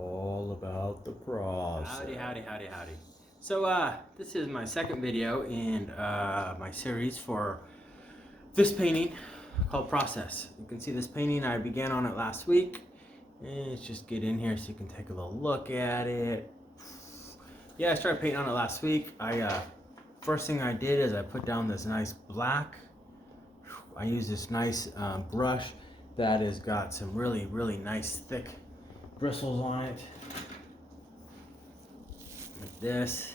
all about the process. Howdy. So, this is my second video in my series for this painting called Process. You can see this painting, I began on it last week. And let's just get in here so you can take a little look at it. Yeah, I started painting on it last week. First thing I did is I put down this nice black. I use this nice brush that has got some really nice thick bristles on it. Like this.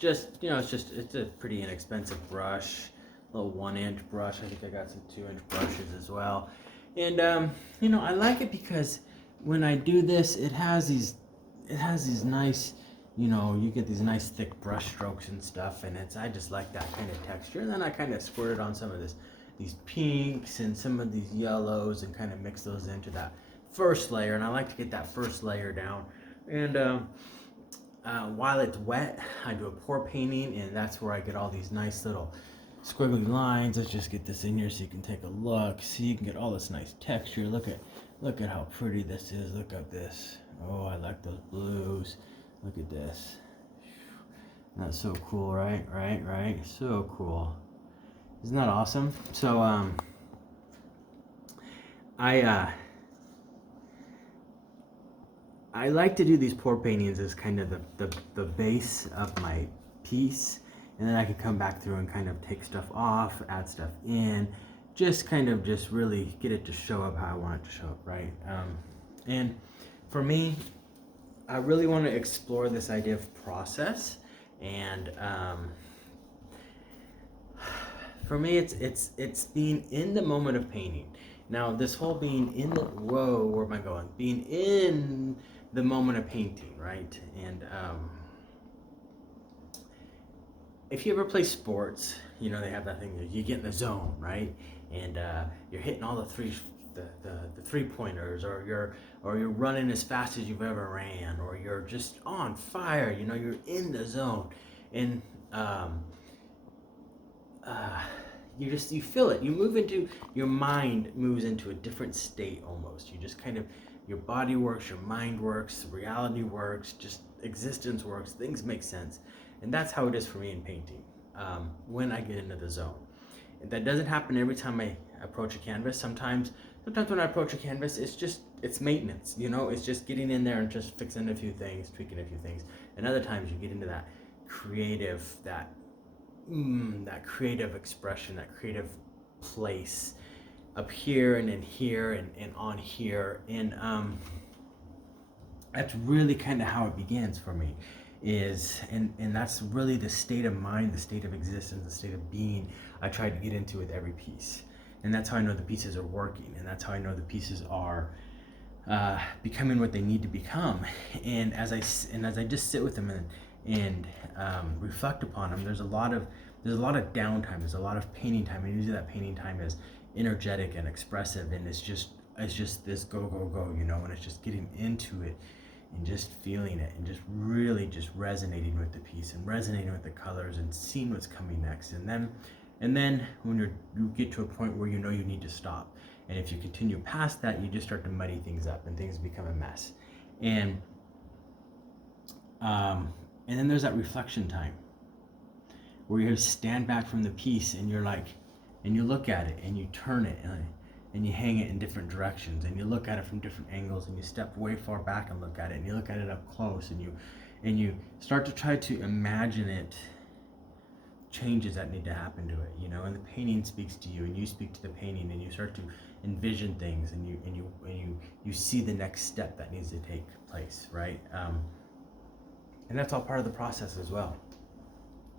It's a pretty inexpensive brush. A little 1-inch brush. I think I got some 2-inch brushes as well. And I like it because when I do this, it has these nice, you get these nice thick brush strokes and stuff, and I just like that kind of texture. And then I kind of squirted on some of these pinks and some of these yellows and kind of mix those into that first layer. And I like to get that first layer down. And while it's wet, I do a pour painting, and that's where I get all these nice little squiggly lines. Let's just get this in here so you can take a look. See, you can get all this nice texture. Look at how pretty this is. Look at this. Oh, I like those blues. Look at this. That's so cool, right? So cool. Isn't that awesome? So I like to do these pour paintings as kind of the base of my piece, and then I can come back through and kind of take stuff off, add stuff in, just really get it to show up how I want it to show up, right? And for me, I really want to explore this idea of process, and for me, it's being in the moment of painting. Now, this whole being in the where am I going? Being in the moment of painting, right? And if you ever play sports, they have that thing that you get in the zone, right? And you're hitting all the three pointers, or you're running as fast as you've ever ran, or you're just on fire. You're in the zone, and you feel it. Your mind moves into a different state almost. You just your body works, your mind works, reality works, just existence works, things make sense. And that's how it is for me in painting, when I get into the zone. And that doesn't happen every time I approach a canvas. Sometimes when I approach a canvas, it's maintenance, it's just getting in there and just fixing a few things, tweaking a few things. And other times you get into that creative, that creative expression, that creative place up here and in here and on here. And that's really kind of how it begins for me, and that's really the state of mind, the state of existence, the state of being I try to get into with every piece. And that's how I know the pieces are working, and that's how I know the pieces are becoming what they need to become. And as I just sit with them and reflect upon them, there's a lot of downtime, there's a lot of painting time, and usually that painting time is energetic and expressive, and it's just this go, and it's just getting into it and just feeling it and just really just resonating with the piece and resonating with the colors and seeing what's coming next. And then when you get to a point where you need to stop, and if you continue past that, you just start to muddy things up and things become a mess. And then there's that reflection time where you stand back from the piece and you're like, and you look at it and you turn it and you hang it in different directions, and you look at it from different angles, and you step way far back and look at it, and you look at it up close, and you start to try to imagine it, changes that need to happen to it, and the painting speaks to you, and you speak to the painting, and you start to envision things, and you see the next step that needs to take place, right? And that's all part of the process as well.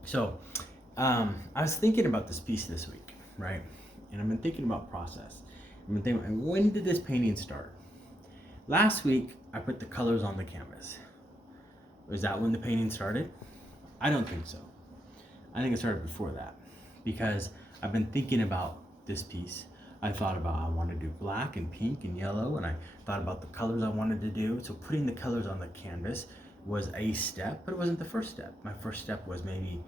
So I was thinking about this piece this week, right? And I've been thinking about process. I've been thinking, when did this painting start? Last week, I put the colors on the canvas. Was that when the painting started? I don't think so. I think it started before that, because I've been thinking about this piece. I thought about I want to do black and pink and yellow, and I thought about the colors I wanted to do. So putting the colors on the canvas was a step, but it wasn't the first step. My first step was maybe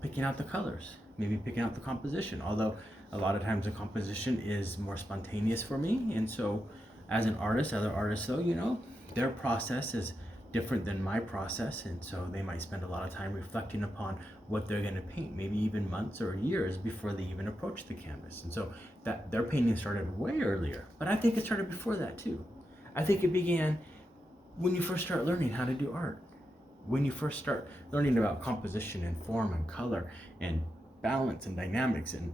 picking out the colors, maybe picking out the composition. Although a lot of times the composition is more spontaneous for me, and so as an artist, other artists though, their process is different than my process, and so they might spend a lot of time reflecting upon what they're going to paint, maybe even months or years before they even approach the canvas. And so that their painting started way earlier, but I think it started before that too. I think it began when you first start learning how to do art, when you first start learning about composition and form and color and balance and dynamics, and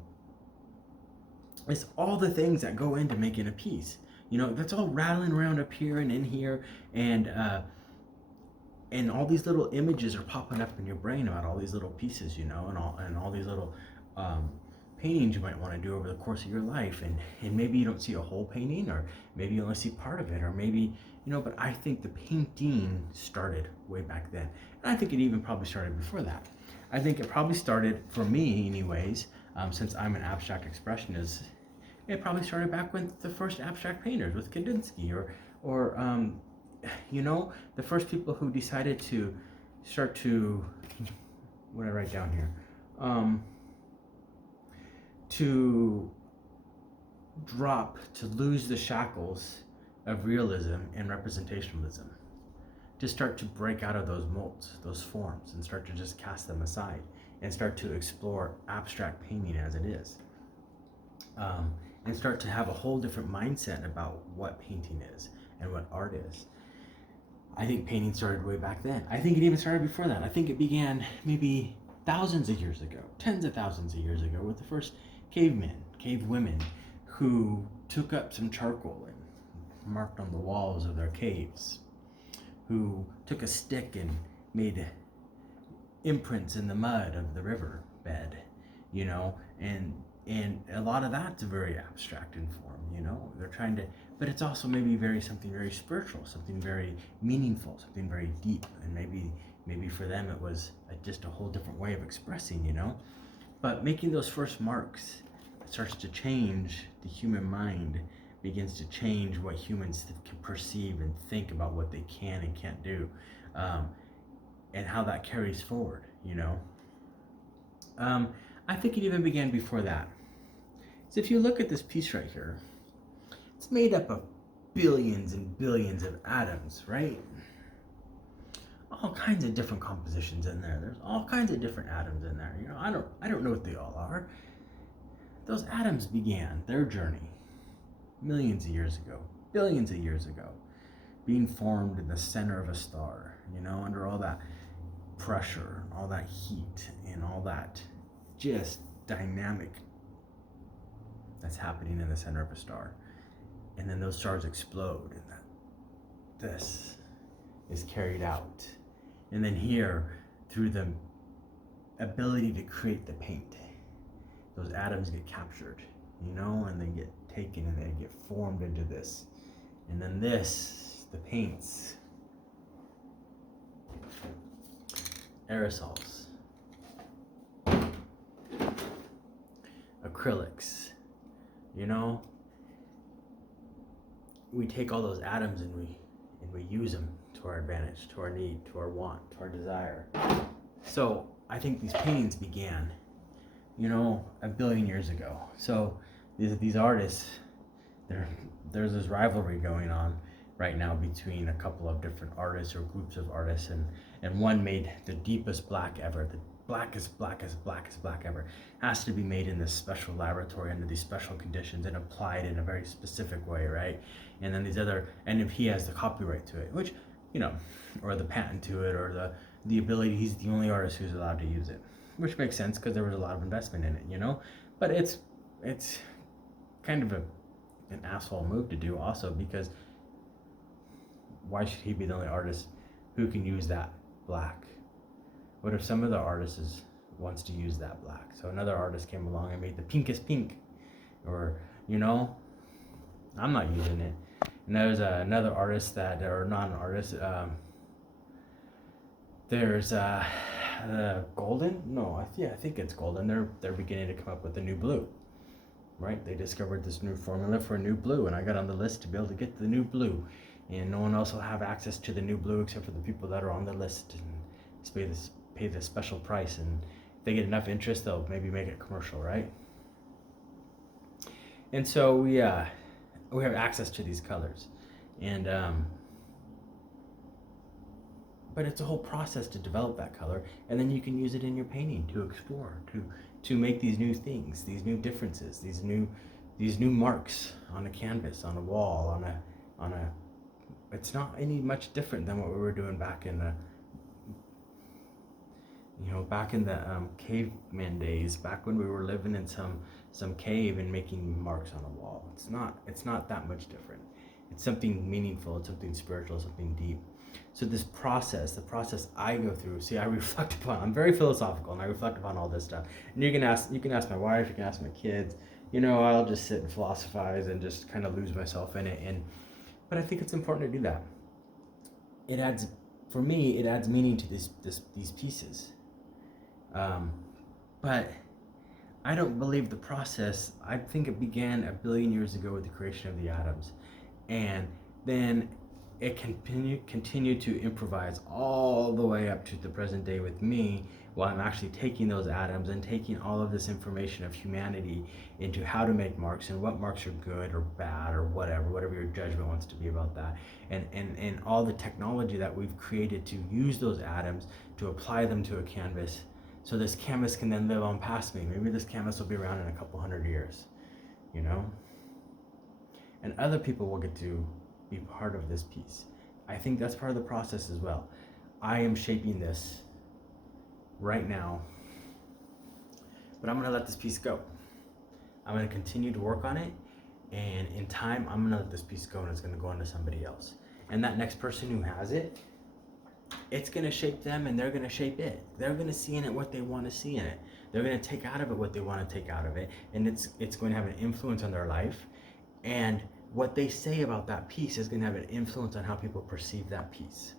it's all the things that go into making a piece. That's all rattling around up here and in here, and all these little images are popping up in your brain about all these little pieces, and all these little paintings you might want to do over the course of your life, and maybe you don't see a whole painting, or maybe you only see part of it, or maybe but I think the painting started way back then, and I think it even probably started before that. I think it probably started, for me anyways, since I'm an abstract expressionist, it probably started back with the first abstract painters, with Kandinsky, or the first people who decided to start to, what did I write down here? To lose the shackles of realism and representationalism, to start to break out of those molds, those forms, and start to just cast them aside and start to explore abstract painting as it is. And start to have a whole different mindset about what painting is and what art is. I think painting started way back then. I think it even started before that. I think it began maybe thousands of years ago, tens of thousands of years ago, with the first cavemen, cave women, who took up some charcoal and marked on the walls of their caves, who took a stick and made imprints in the mud of the river bed, and a lot of that's very abstract in form, they're trying to, but it's also maybe something very spiritual, something very meaningful, something very deep, and maybe for them it was just a whole different way of expressing, but making those first marks starts to change the human mind, begins to change what humans can perceive and think about what they can and can't do, and how that carries forward, I think it even began before that. So if you look at this piece right here, it's made up of billions and billions of atoms, right? All kinds of different compositions in there. There's all kinds of different atoms in there. I don't know what they all are. Those atoms began their journey millions of years ago, billions of years ago, being formed in the center of a star, under all that pressure, all that heat, and all that just dynamic that's happening in the center of a star. And then those stars explode, and this is carried out. And then here, through the ability to create the paint, those atoms get captured, and they get taken and they get formed into this. And then the paints, aerosols, acrylics, we take all those atoms and we use them to our advantage, to our need, to our want, to our desire. So I think these paintings began, a billion years ago. So these artists, there's this rivalry going on right now between a couple of different artists or groups of artists, and one made the deepest black ever, the blackest black ever, has to be made in this special laboratory under these special conditions and applied in a very specific way, right? And then and if he has the copyright to it, which, or the patent to it, or the ability, he's the only artist who's allowed to use it, which makes sense because there was a lot of investment in it, but it's kind of an asshole move to do also, because why should he be the only artist who can use that black? What if some other artist wants to use that black? So another artist came along and made the pinkest pink, or I'm not using it. And there's another artist or not an artist. There's Golden. No, I think it's Golden. They're beginning to come up with a new blue. Right? They discovered this new formula for a new blue, and I got on the list to be able to get the new blue. And no one else will have access to the new blue except for the people that are on the list and pay the special price. And if they get enough interest, they'll maybe make it commercial, right? And so we have access to these colors, and but it's a whole process to develop that color, and then you can use it in your painting to explore, to make these new things, these new differences, these new marks on a canvas, on a wall, on a. It's not any much different than what we were doing back in the, back in the caveman days, back when we were living in some cave and making marks on a wall. It's not that much different. It's something meaningful, it's something spiritual, something deep. So this process, the process I go through, see, I reflect upon, I'm very philosophical, and I reflect upon all this stuff. And you can ask my wife, you can ask my kids, I'll just sit and philosophize and just kind of lose myself in it. But I think it's important to do that. For me, it adds meaning to these pieces. But I don't believe the process. I think it began 1 billion years ago with the creation of the atoms, and then it continued to improvise all the way up to the present day with me, while I'm actually taking those atoms and taking all of this information of humanity into how to make marks and what marks are good or bad or whatever your judgment wants to be about that, and all the technology that we've created to use those atoms to apply them to a canvas, so this canvas can then live on past me. Maybe this canvas will be around in a couple hundred years, and other people will get to be part of this piece. I think that's part of the process as well. I am shaping this right now, but I'm going to let this piece go. I'm going to continue to work on it, and in time I'm going to let this piece go, and it's going to go on to somebody else. And that next person who has it, it's going to shape them, and they're going to shape it. They're going to see in it what they want to see in it. They're going to take out of it what they want to take out of it, and it's going to have an influence on their life, and what they say about that piece is going to have an influence on how people perceive that piece.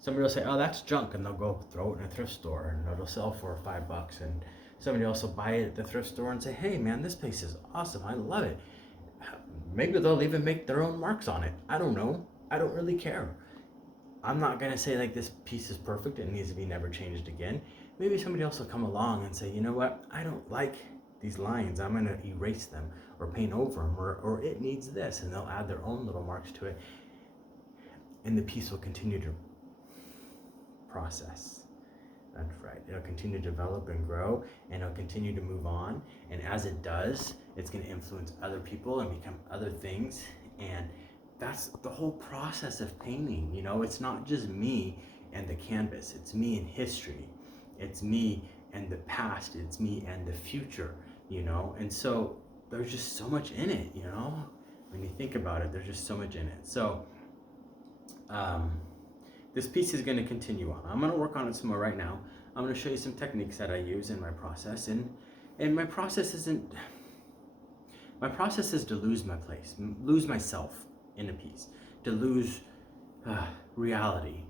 Somebody will say, oh, that's junk, and they'll go throw it in a thrift store, and it'll sell for $5, and somebody else will buy it at the thrift store and say, hey man, this piece is awesome, I love it. Maybe they'll even make their own marks on it. I don't know. I don't really care. I'm not going to say like this piece is perfect, it needs to be never changed again. Maybe somebody else will come along and say, you know what, I don't like these lines, I'm going to erase them or paint over them, or it needs this, and they'll add their own little marks to it, and the piece will continue to process. That's right. It'll continue to develop and grow, and it'll continue to move on, and as it does, it's going to influence other people and become other things, and that's the whole process of painting. It's not just me and the canvas, it's me and history, it's me and the past, it's me and the future, and so there's just so much in it, when you think about it, there's just so much in it. So this piece is going to continue on. I'm going to work on it some more right now. I'm going to show you some techniques that I use in my process, and my process is to lose my place, lose myself in a piece, to lose reality,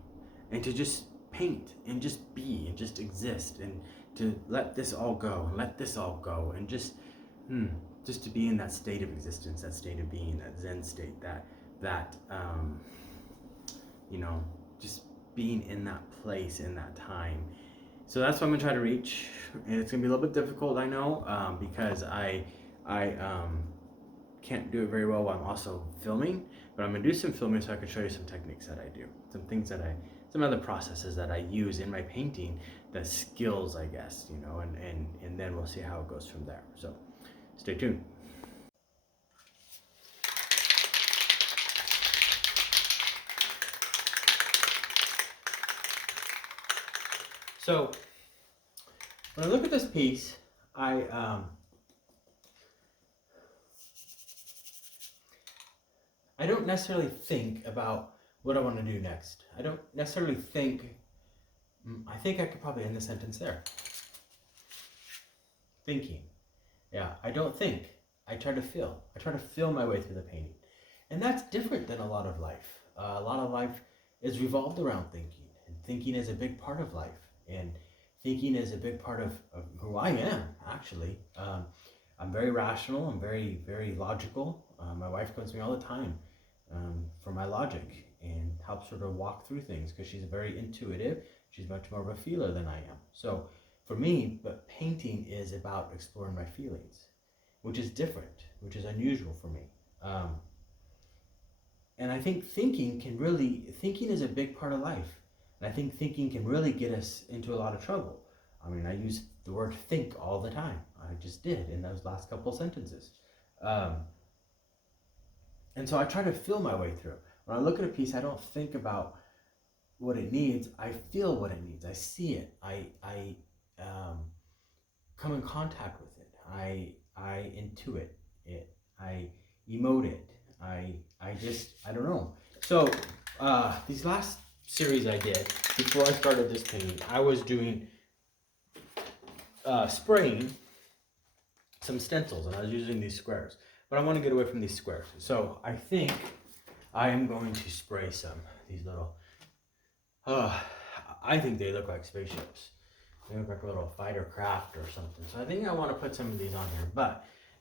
and to just paint and just be and just exist, and to let this all go and just to be in that state of existence, that state of being, that Zen state, that just being in that place, in that time. So that's what I'm gonna try to reach, and it's gonna be a little bit difficult, I know, because I can't do it very well while I'm also filming, but I'm gonna do some filming so I can show you some techniques that I do, some other processes that I use in my painting, the skills, I guess, and then we'll see how it goes from there. So stay tuned. So when I look at this piece, I don't necessarily think about what I want to do next. I don't necessarily think. I think I could probably end the sentence there. Thinking. Yeah, I don't think. I try to feel. I try to feel my way through the painting. And that's different than a lot of life. A lot of life is revolved around thinking. And thinking is a big part of life. And thinking is a big part of who I am, actually. I'm very rational. I'm very, very logical. My wife comes to me all the time for my logic and helps her to walk through things because she's very intuitive. She's much more of a feeler than I am. So for me, but painting is about exploring my feelings, which is different, which is unusual for me. And I think thinking is a big part of life. And I think thinking can really get us into a lot of trouble. I mean, I use the word think all the time. I just did in those last couple sentences. Um, and so I try to feel my way through. When I look at a piece, I don't think about what it needs. I feel what it needs. I see it. I come in contact with it. I intuit it. I emote it. I don't know. So these last series I did before I started this painting, I was doing spraying some stencils, and I was using these squares. But I want to get away from these squares. So I think I am going to spray these little. I think they look like spaceships. They look like a little fighter craft or something. So I think I want to put some of these on here.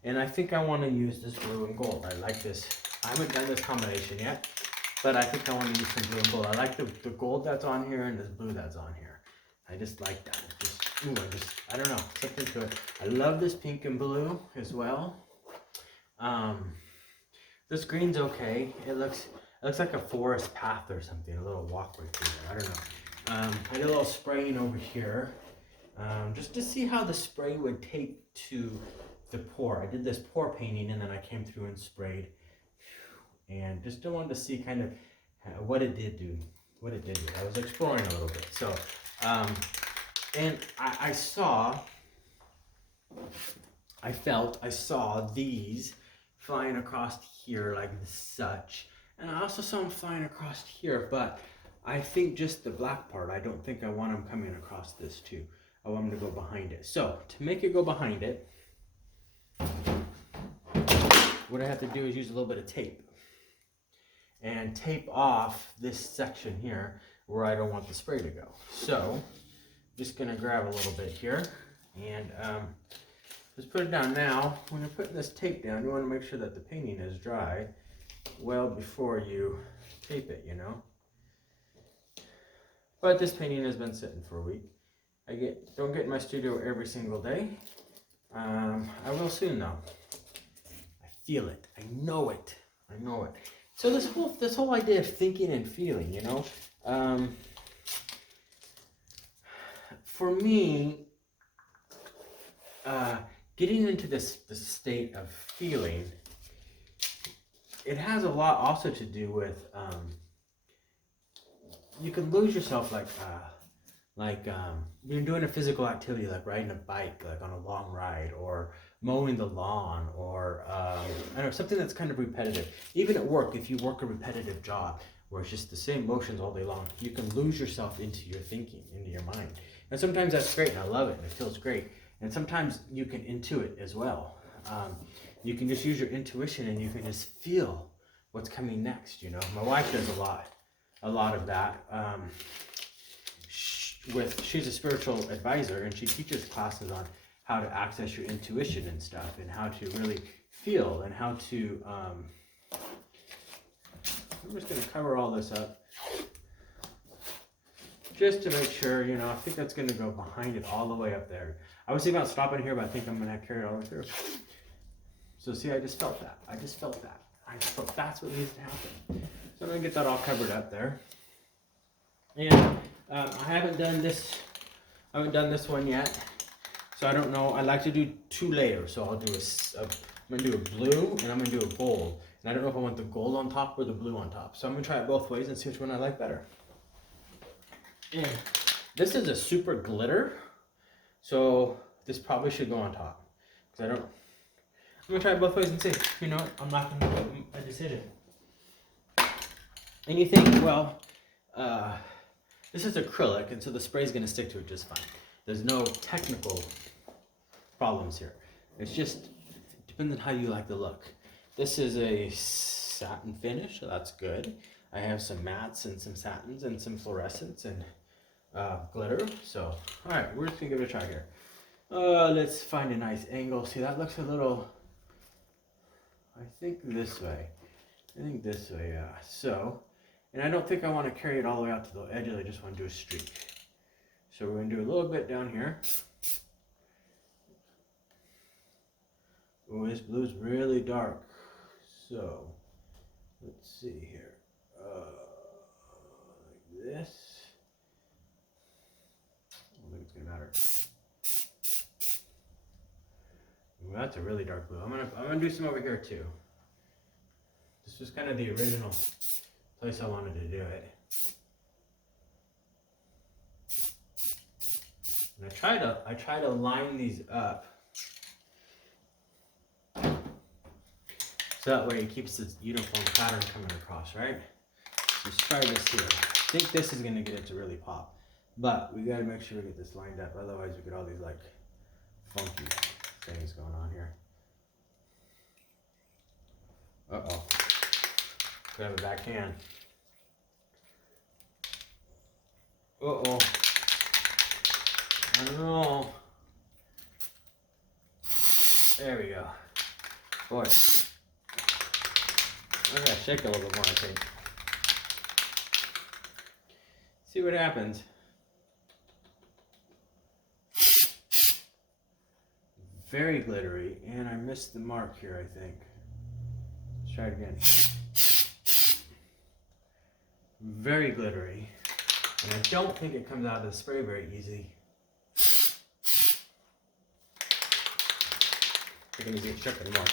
And I think I want to use this blue and gold. I like this. I haven't done this combination yet, but I think I want to use some blue and gold. I like the gold that's on here and this blue that's on here. I just like that. I don't know, something to it. I love this pink and blue as well. This green's okay. It looks like a forest path or something, a little walkway through there. I don't know. I did a little spraying over here, just to see how the spray would take to the pour. I did this pour painting and then I came through and sprayed, and just wanted to see kind of what it did do. I was exploring a little bit. So, and I saw these flying across here like such, and I also saw them flying across here, but I think just the black part, I don't think I want them coming across this too. I want them to go behind it. So to make it go behind it, what I have to do is use a little bit of tape and tape off this section here where I don't want the spray to go. So just gonna grab a little bit here and just put it down. Now, when you're putting this tape down, you want to make sure that the painting is dry well before you tape it, you know. But this painting has been sitting for a week. Don't get in my studio every single day. I will soon though. I feel it. I know it. So this whole idea of thinking and feeling, you know, for me, getting into this state of feeling, it has a lot also to do with you can lose yourself like you're doing a physical activity like riding a bike, like on a long ride, or mowing the lawn, or I don't know, something that's kind of repetitive. Even at work, if you work a repetitive job where it's just the same motions all day long, you can lose yourself into your thinking, into your mind. And sometimes that's great, and I love it, and it feels great. And sometimes you can intuit as well. You can just use your intuition and you can just feel what's coming next, you know. My wife does a lot of that. She's a spiritual advisor, and she teaches classes on how to access your intuition and stuff, and how to really feel, and how to, I'm just gonna cover all this up just to make sure, you know. I think that's gonna go behind it all the way up there. I was thinking about stopping here, but I think I'm gonna carry it all the way through. So see, I just felt that. I just felt that's what needs to happen. So I'm gonna get that all covered up there. And I haven't done this one yet, so I don't know. I like to do 2 layers. So I'll do I'm gonna do a blue and I'm gonna do a gold. And I don't know if I want the gold on top or the blue on top. So I'm gonna try it both ways and see which one I like better. And this is a super glitter, so this probably should go on top, because I'm gonna try it both ways and see. You know what? I'm not gonna make a decision. And you think, well, this is acrylic, and so the spray is gonna stick to it just fine. There's no technical problems here. It's just, it depends on how you like the look. This is a satin finish, so that's good. I have some mattes and some satins and some fluorescents and glitter. So, all right, we're just gonna give it a try here. Let's find a nice angle. See, that looks a little, I think this way, yeah. So, and I don't think I want to carry it all the way out to the edges. I just want to do a streak. So we're gonna do a little bit down here. Oh, this blue's really dark. So, let's see here. Like this. I don't think it's gonna matter. Ooh, that's a really dark blue. I'm gonna do some over here too. This was kind of the original place I wanted to do it. And I try to line these up so that way it keeps this uniform pattern coming across, right? Let's try this here. I think this is gonna get it to really pop, but we gotta make sure we get this lined up. Otherwise, we get all these like funky things going on here. Uh-oh. Grab a backhand. Uh-oh. I don't know. There we go. Boy. I gotta shake a little bit more, I think. See what happens. Very glittery, and I missed the mark here, I think. Let's try it again. Very glittery, and I don't think it comes out of the spray very easy. I think it's get anymore.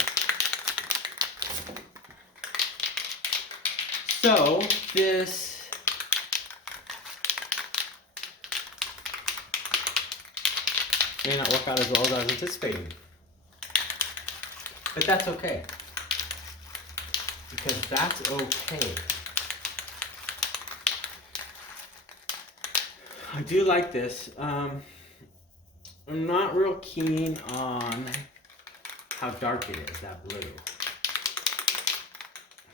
So this may not work out as well as I was anticipating, but that's okay, because that's okay. I do like this. I'm not real keen on how dark it is, that blue.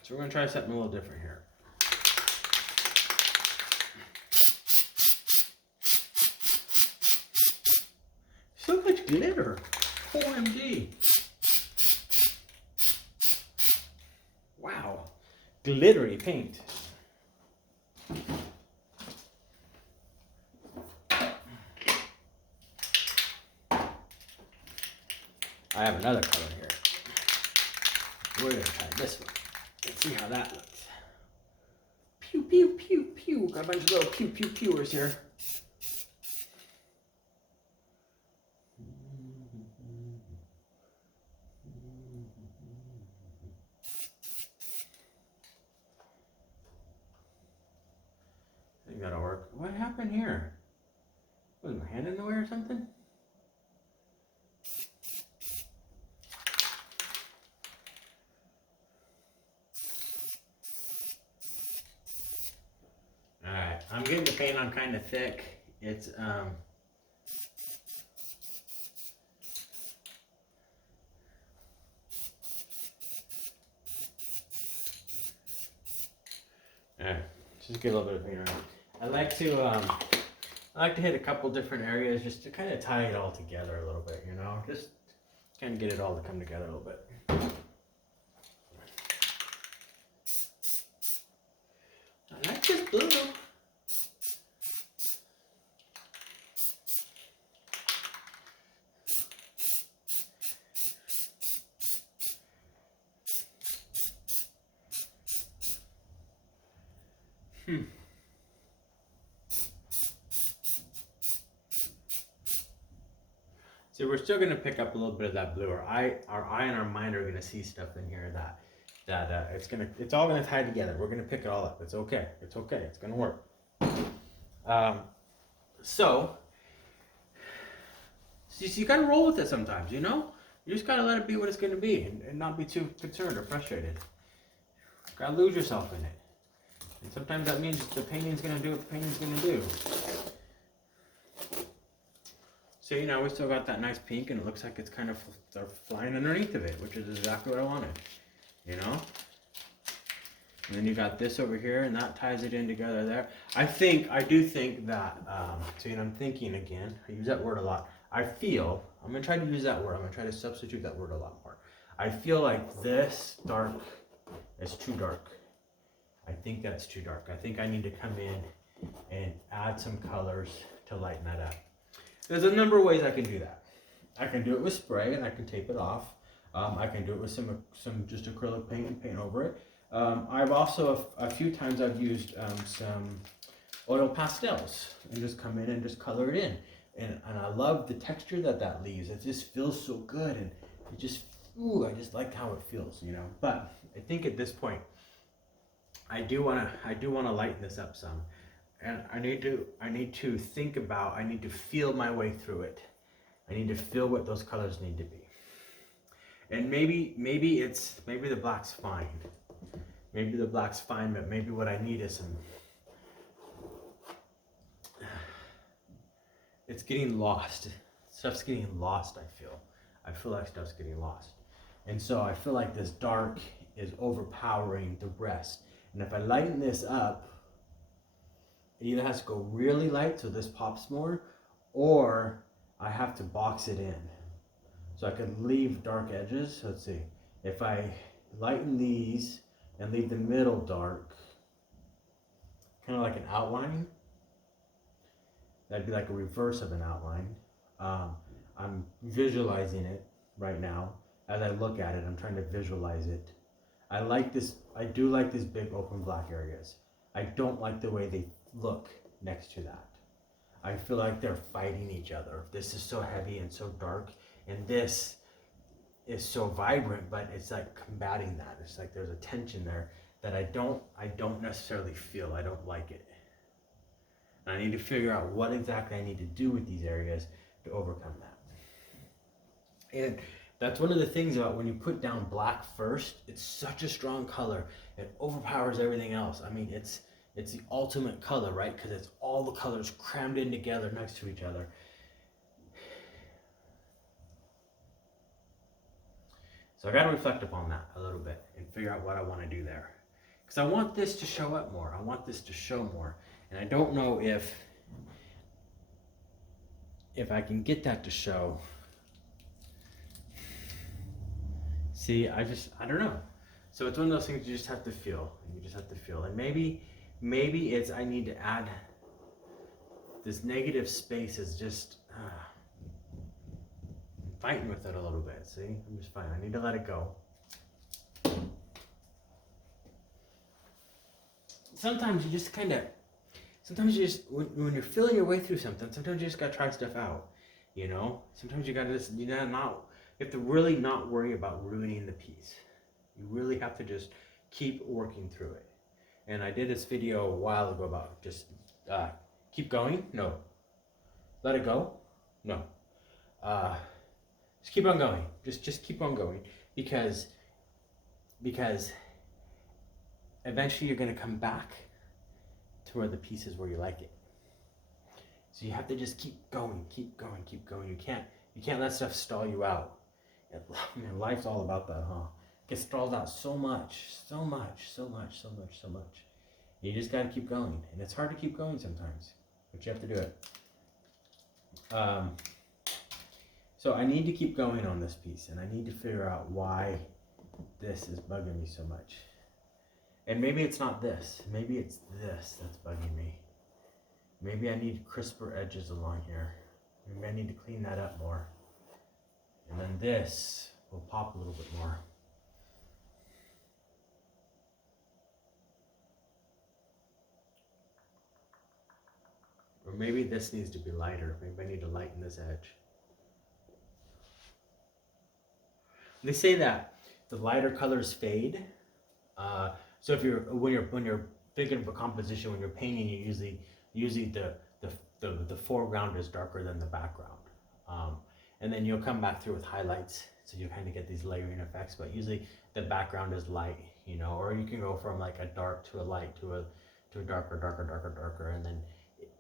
So we're gonna try something a little different here. So much glitter. OMG. Wow. Glittery paint. I have another color here. We're gonna try this one. Let's see how that looks. Pew, pew, pew, pew. Got a bunch of little pew, pew, pewers here. I think that'll work. What happened here? Was my hand in the way or something? Alright, I'm getting the paint on kind of thick. It's alright, just get a little bit of paint around. I like to hit a couple different areas just to kind of tie it all together a little bit, you know? Just kind of get it all to come together a little bit. I like this blue. So we're still going to pick up a little bit of that blue. Our eye and our mind are going to see stuff in here that it's all going to tie together. We're going to pick it all up. It's okay. It's okay. It's going to work. So you got to roll with it sometimes, you know? You just got to let it be what it's going to be and not be too concerned or frustrated. Got to lose yourself in it. And sometimes that means the painting's going to do what the painting's going to do. So, you know, we still got that nice pink, and it looks like it's kind of flying underneath of it, which is exactly what I wanted, you know? And then you got this over here, and that ties it in together there. I do think that, so, you know, I'm thinking again, I use that word a lot. I'm going to try to use that word. I'm going to try to substitute that word a lot more. I feel like this dark is too dark. I think that's too dark. I think I need to come in and add some colors to lighten that up. There's a number of ways I can do that. I can do it with spray and I can tape it off. I can do it with some just acrylic paint and paint over it. I've also a few times I've used some oil pastels and just come in and just color it in, and I love the texture that leaves. It just feels so good, and it just I just like how it feels, you know. But I think at this point, I do wanna lighten this up some, and I need to think about, I need to feel my way through it. I need to feel what those colors need to be. And maybe the black's fine. Maybe the black's fine, but maybe what I need is some. It's getting lost. Stuff's getting lost, I feel like stuff's getting lost. And so I feel like this dark is overpowering the rest. And if I lighten this up, it either has to go really light so this pops more, or I have to box it in. So I could leave dark edges. Let's see. If I lighten these and leave the middle dark, kind of like an outline, that'd be like a reverse of an outline. I'm visualizing it right now. As I look at it, I'm trying to visualize it. I like this. I do like these big open black areas. I don't like the way they look next to that. I feel like they're fighting each other. This is so heavy and so dark, and this is so vibrant, but it's like combating that. It's like there's a tension there that I don't necessarily feel. I don't like it. And I need to figure out what exactly I need to do with these areas to overcome that. And that's one of the things about when you put down black first, it's such a strong color. It overpowers everything else. I mean, it's the ultimate color, right? Because it's all the colors crammed in together next to each other. So I got to reflect upon that a little bit and figure out what I want to do there. Because I want this to show up more. I want this to show more. And I don't know if I can get that to show. See, I don't know. So it's one of those things you just have to feel. You just have to feel. And maybe it's I need to add this negative space is just fighting with it a little bit. See, I'm just fine. I need to let it go. Sometimes you just when you're feeling your way through something, sometimes you just gotta try stuff out. You know, sometimes you gotta just you have to really not worry about ruining the piece. You really have to just keep working through it. And I did this video a while ago about just keep going. No. Let it go. No. Just keep on going. Just keep on going because eventually you're gonna come back to where the piece is where you like it. So you have to just keep going. You can't let stuff stall you out. Man, life's all about that, huh? It gets stalled out so much. You just gotta keep going, and it's hard to keep going sometimes, but you have to do it. So I need to keep going on this piece, and I need to figure out why this is bugging me so much. And maybe it's not this. Maybe it's this that's bugging me. Maybe I need crisper edges along here. Maybe I need to clean that up more. And then this will pop a little bit more. Or maybe this needs to be lighter. Maybe I need to lighten this edge. They say that the lighter colors fade. So when you're thinking of a composition, when you're painting, usually the foreground is darker than the background. And then you'll come back through with highlights, so you kind of get these layering effects. But usually the background is light, you know, or you can go from like a dark to a light to a darker, and then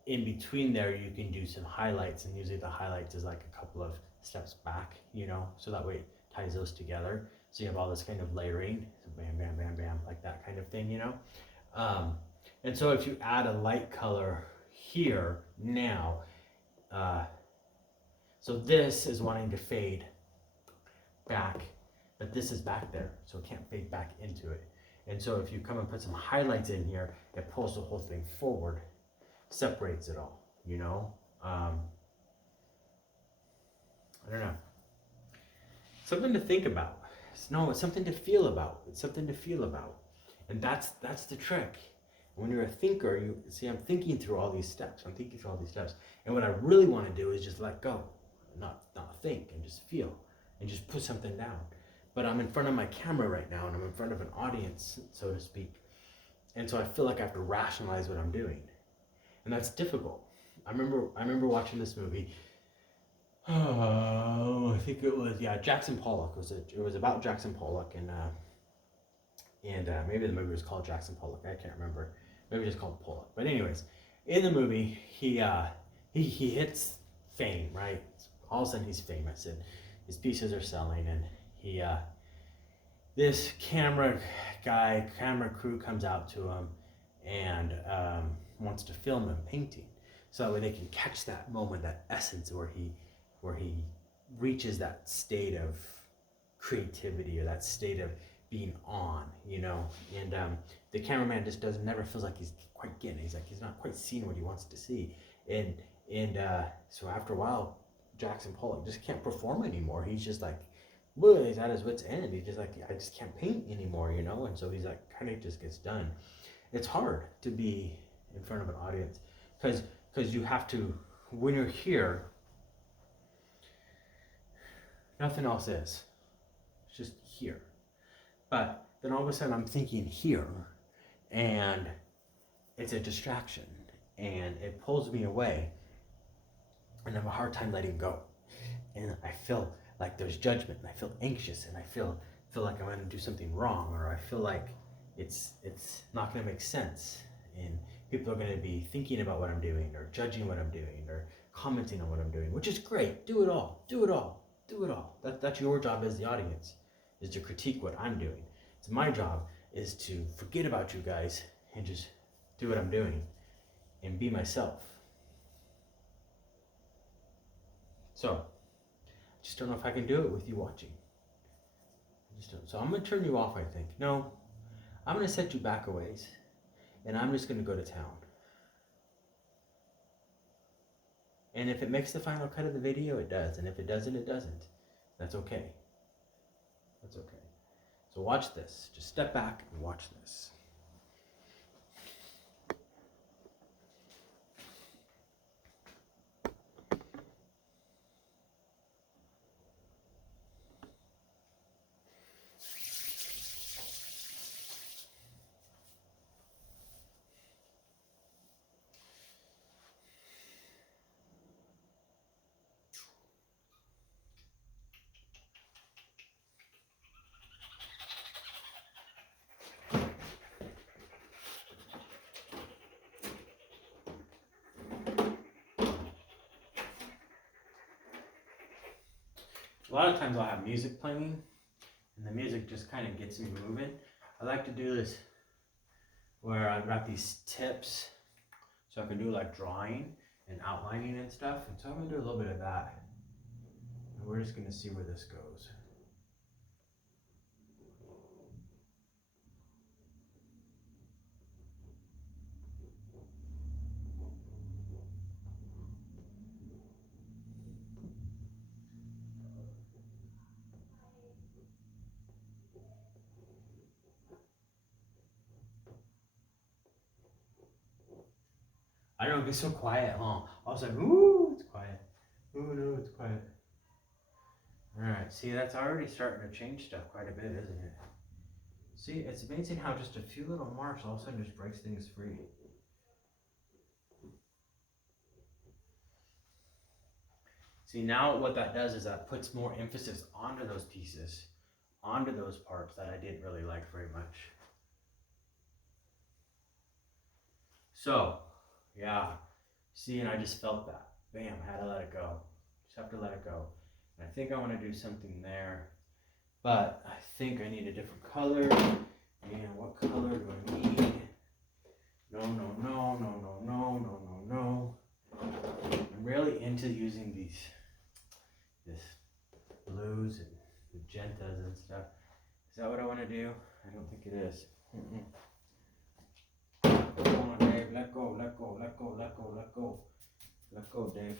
in between there you can do some highlights, and usually the highlights is like a couple of steps back, you know, so that way it ties those together. So you have all this kind of layering, so bam, bam, bam, bam, like that kind of thing, you know. And so if you add a light color here now, so this is wanting to fade back, but this is back there, so it can't fade back into it. And so if you come and put some highlights in here, it pulls the whole thing forward, separates it all, you know. I don't know. Something to think about. No, it's something to feel about. It's something to feel about. And that's the trick. When you're a thinker, you see, I'm thinking through all these steps. And what I really want to do is just let go, not think, and just feel, and just put something down. But I'm in front of my camera right now, and I'm in front of an audience, so to speak. And so I feel like I have to rationalize what I'm doing, and that's difficult. I remember watching this movie. Oh, I think it was Jackson Pollock. It was about Jackson Pollock, and maybe the movie was called Jackson Pollock. I can't remember. Maybe just called Pollock. But anyways, in the movie, he hits fame, right? All of a sudden, he's famous, and his pieces are selling, and this camera crew comes out to him, and wants to film him painting, so that way they can catch that moment, that essence where he reaches that state of creativity, or that state of being on, and the cameraman just never feels like he's quite getting it. He's not quite seeing what he wants to see, and so after a while, Jackson Pollock just can't perform anymore. He's just like, well, he's at his wit's end. He's just like, I just can't paint anymore, and so he's like, kind of just gets done. It's hard to be in front of an audience, because you have to, when you're here, nothing else is. It's just here. But then all of a sudden I'm thinking here, and it's a distraction, and it pulls me away, and I have a hard time letting go. And I feel like there's judgment, and I feel anxious, and I feel like I'm going to do something wrong, or I feel like it's not going to make sense, and people are going to be thinking about what I'm doing, or judging what I'm doing, or commenting on what I'm doing, which is great. Do it all. That's your job as the audience, is to critique what I'm doing. It's my job is to forget about you guys and just do what I'm doing and be myself. So, I just don't know if I can do it with you watching. I just don't. So I'm going to turn you off, I think. No, I'm going to set you back a ways, and I'm just going to go to town. And if it makes the final cut of the video, it does. And if it doesn't, it doesn't. That's okay. That's okay. So watch this. Just step back and watch this. A lot of times I'll have music playing, and the music just kind of gets me moving. I like to do this where I've got these tips, so I can do like drawing and outlining and stuff. And so I'm going to do a little bit of that. And we're just going to see where this goes. I don't know, it gets so quiet, huh? I was like, ooh, it's quiet. Ooh, no, it's quiet. Alright, see, that's already starting to change stuff quite a bit, isn't it? See, it's amazing how just a few little marks all of a sudden just breaks things free. See, now what that does is that puts more emphasis onto those pieces, onto those parts that I didn't really like very much. So, yeah, see, and I just felt that. Bam, I had to let it go. Just have to let it go. And I think I want to do something there, but I think I need a different color. And what color do I need? No. I'm really into using this blues and magentas and stuff. Is that what I want to do? I don't think it is. Come on, Dave. Let go, Dave.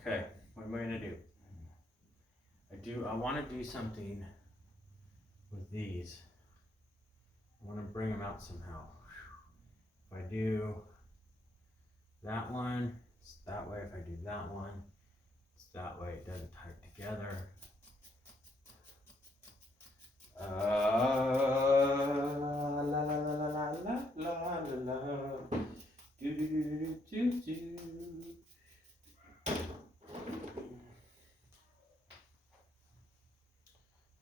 Okay, what am I gonna do? I want to do something with these. I want to bring them out somehow. If I do that one, it's that way. If I do that one, it's that way. It doesn't tie it together. La la la la la la la la. Do do do do do do.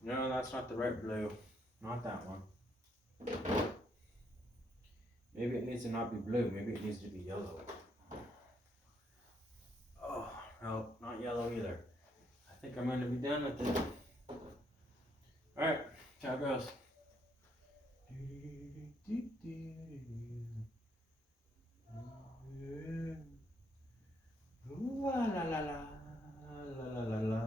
No, that's not the right blue. Not that one. Maybe it needs to not be blue. Maybe it needs to be yellow. Oh, no, not yellow either. I think I'm going to be done with it. Alright, see how it goes. La la la la. La la la la.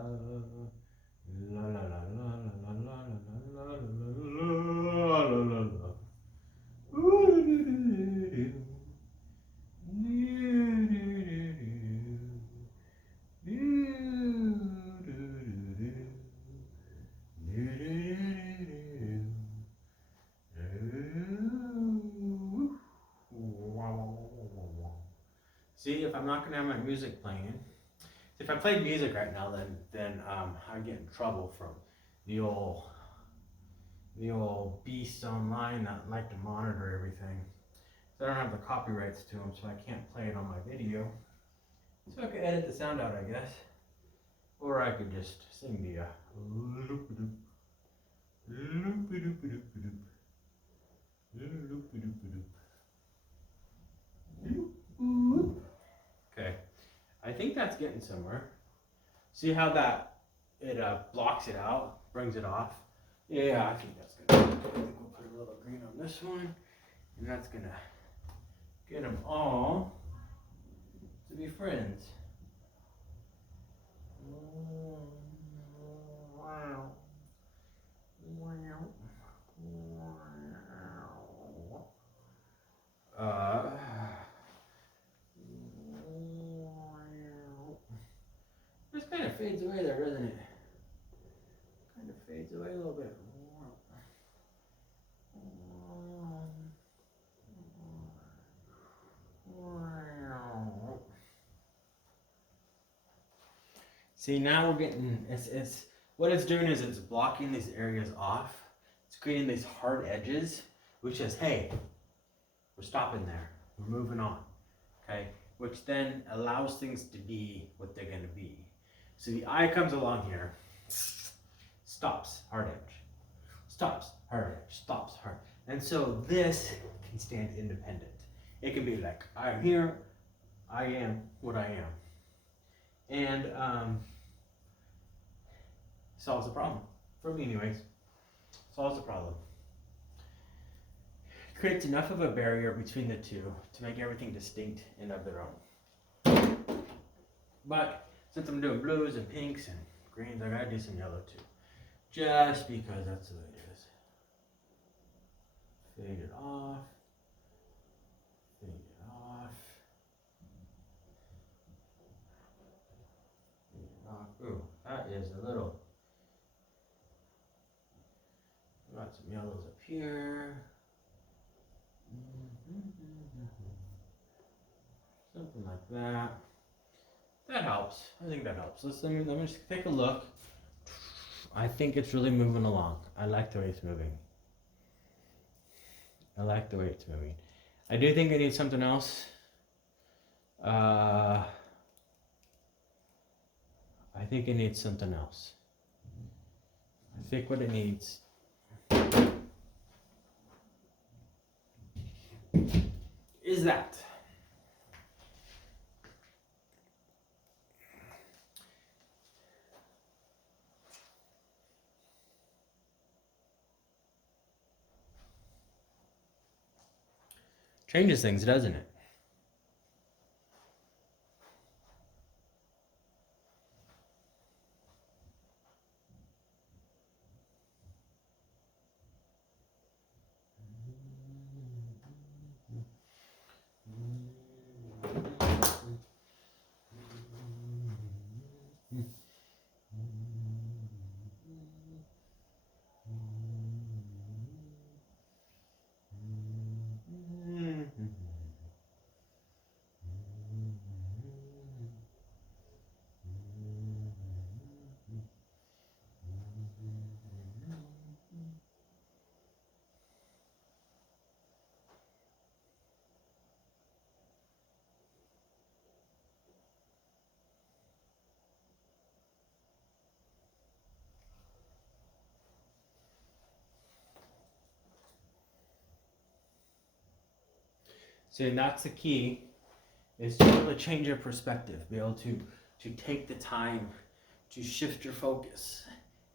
La la la la la la la la la la la la. See, if I'm not gonna have my music playing, if I played music right now, then I'd get in trouble from the old beasts online that like to monitor everything. So I don't have the copyrights to them, so I can't play it on my video. So I could edit the sound out, I guess, or I could just sing the Okay, I think that's getting somewhere. See how that it blocks it out, brings it off. Yeah, I think that's gonna. I think we'll put a little green on this one, and that's gonna get them all to be friends. This kind of fades away there, doesn't it? Kind of fades away a little bit. See, now we're getting, it's what it's doing is it's blocking these areas off. It's creating these hard edges, which says, hey, we're stopping there. We're moving on. Okay? Which then allows things to be what they're going to be. So the eye comes along here, stops, hard edge. Stops, hard edge, stops, hard. And so this can stand independent. It can be like, I'm here, I am what I am. And solves the problem. For me anyways. Solves the problem. Creates enough of a barrier between the two to make everything distinct and of their own. But since I'm doing blues and pinks and greens, I gotta do some yellow too. Just because that's the way it is. Fade it off. Fade it off. Fade it off. Ooh, that is a little. Got some yellows up here. Something like that. That helps. I think that helps. Let me just take a look. I think it's really moving along. I like the way it's moving. I like the way it's moving. I do think I need something else. I think it needs something else. I think what it needs is that. Changes things, doesn't it? See, and that's the key, is to be able to change your perspective, be able to take the time to shift your focus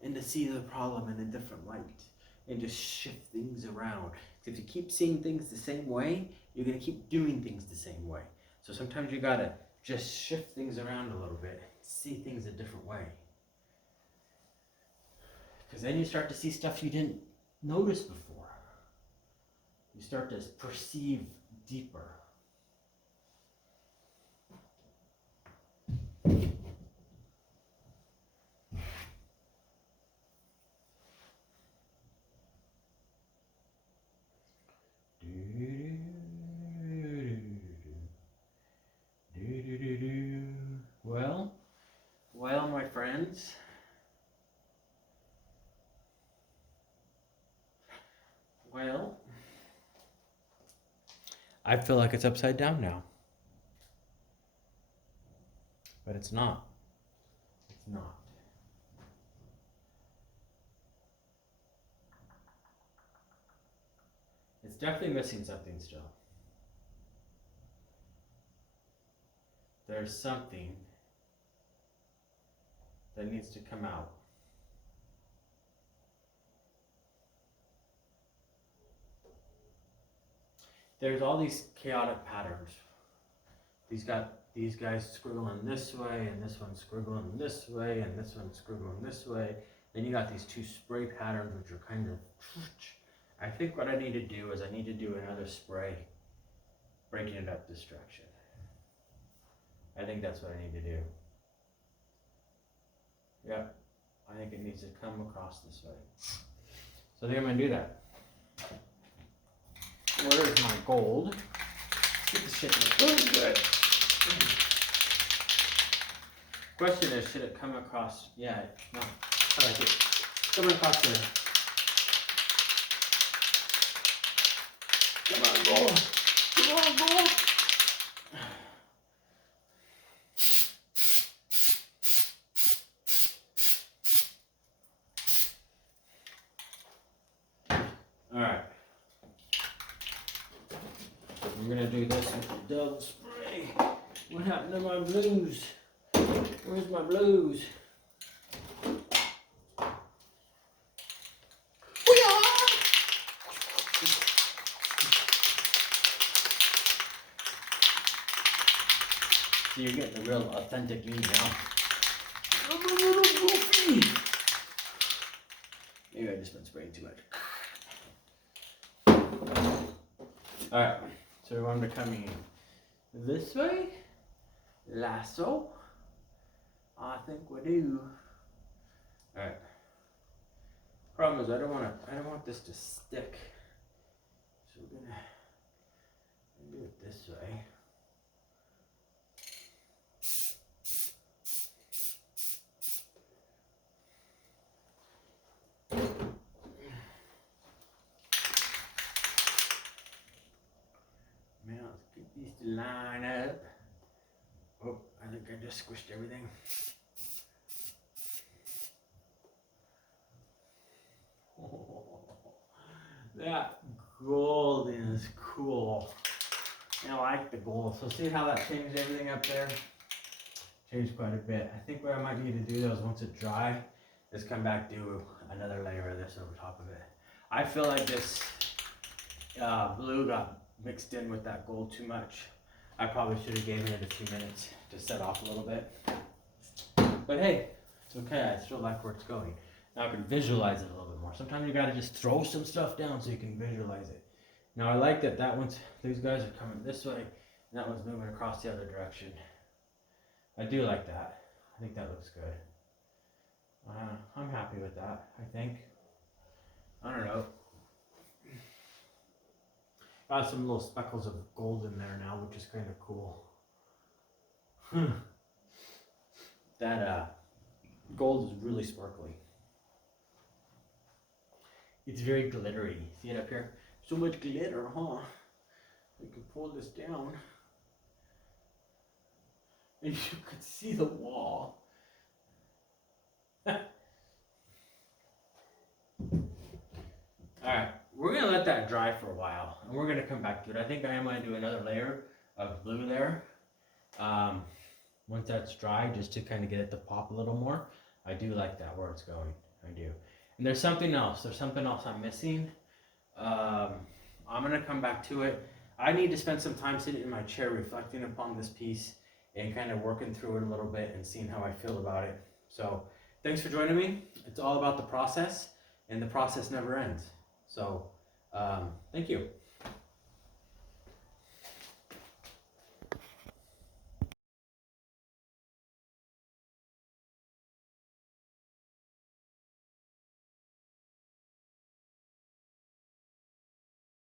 and to see the problem in a different light and just shift things around. If you keep seeing things the same way, you're gonna keep doing things the same way. So sometimes you gotta just shift things around a little bit, see things a different way. Because then you start to see stuff you didn't notice before. You start to perceive deeper. Well, my friends. Well, I feel like it's upside down now. But it's not. It's not. It's definitely missing something still. There's something that needs to come out. There's all these chaotic patterns. These guys squiggling this way, and this one's squiggling this way, and this one's squiggling this way. Then you got these two spray patterns, which are kind of. I think what I need to do is I need to do another spray, breaking it up this direction. I think that's what I need to do. Yeah, I think it needs to come across this way. So I think I'm gonna do that. Where is my gold? Let's get this shit really good. Question is, should it come across? Yeah, no, I like it. Coming across there. Come on, gold. Come on, gold. Alright. I'm gonna do this with the double spray. What happened to my blues? Where's my blues? So you're getting the real authentic me now. I'm a little goofy. Maybe I just been spraying too much. Alright, so we want to come in this way. Lasso. I think we do. Alright. Problem is I don't want this to stick. So we're gonna do it this way. Now let's get these to line up. Oh, I think I just squished everything. That gold is cool. I like the gold. So see how that changed everything up there? Changed quite a bit. I think what I might need to do though is once it's dry, is come back, do another layer of this over top of it. I feel like this blue got mixed in with that gold too much. I probably should have given it a few minutes to set off a little bit. But hey, it's okay. I still like where it's going. Now I can visualize it a little bit more. Sometimes you gotta just throw some stuff down so you can visualize it. Now I like that one's, these guys are coming this way, and that one's moving across the other direction. I do like that. I think that looks good. I'm happy with that, I think. I don't know. Got some little speckles of gold in there now, which is kind of cool. That gold is really sparkly. It's very glittery. See it up here? So much glitter, huh? We can pull this down. And you could see the wall. Alright, we're we're gonna let that dry for a while, and we're gonna come back to it. I think I am gonna do another layer of blue there. Once that's dry, just to kind of get it to pop a little more. I do like that where it's going. I do. And there's something else. There's something else I'm missing. I'm gonna come back to it. I need to spend some time sitting in my chair reflecting upon this piece and kind of working through it a little bit and seeing how I feel about it. So thanks for joining me. It's all about the process, and the process never ends. So thank you.